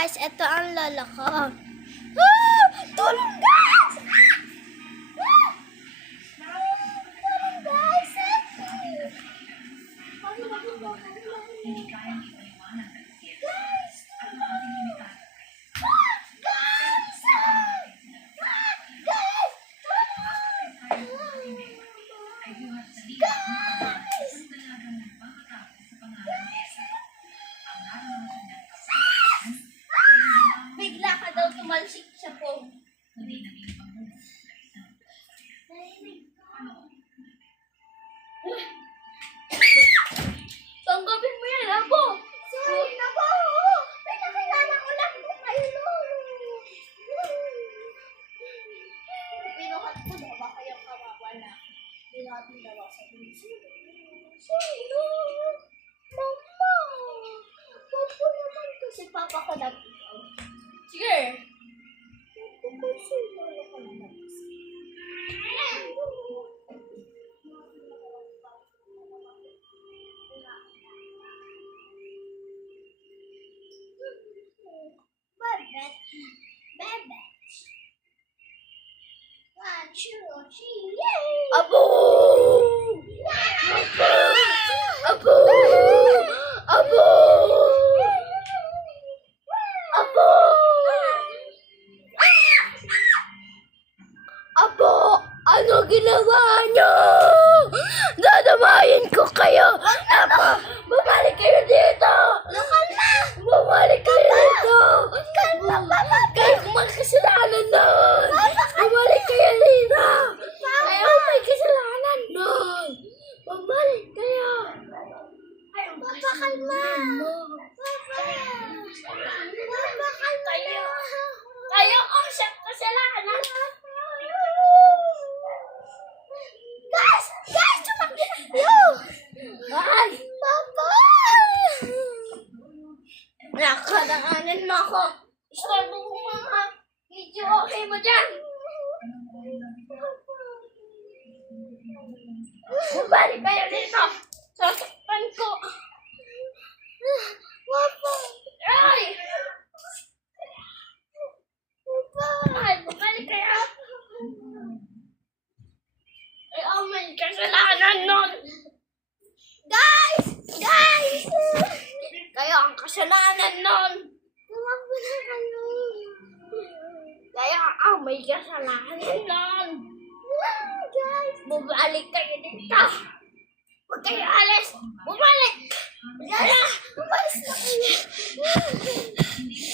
Guys, ito ang lola ko. Ah! Tulong guys! Ah! Tulong guys! Guys! Bigla ka daw tumalsik siya po. Tanggapin mo yan, Abo. Sorry na po. Pinakilala ko lang po kayo noon. Pinuhat ko daw ba kayong kawawala? Pinuhat mo daw sa puso. Sorry no. Mama. Papa naman kasi papa ko natin. Sige. Papa kasi papa ko naman. Bebet. Bebet. 1, 2, 3, yay! Abo! Abo! Abo! Abo! Abo! Ano ginawa niyo? Dadamayin ko kayo! Abo! Bumalik kayo dito! Bumalik kayo dito! Kayo magkasalanan nun! Bumalik kayo dito! Kayo may kasalanan nun! Bumalik kayo! Papa, kalma! Papa, kalma! Kayo ang kasalanan! Guys! Guys! Tumakbo kayo! Ay! Papa! Nakadaanan mo ako! Istorbo ko mga video okay mo dyan! Bumalik kayo dito! Sasaktan ko! Papa! Ay! Papa! Ay, bumalik kayo! Ay, oh my kasalanan nun! Guys! Guys! Kayo ang kasalanan nun! Tumakbo na kayo! Kayo ang may kasalanan nun! Guys! Bumalik kayo dito! Huwag kayo alis! Bumalik! Umalis na kayo!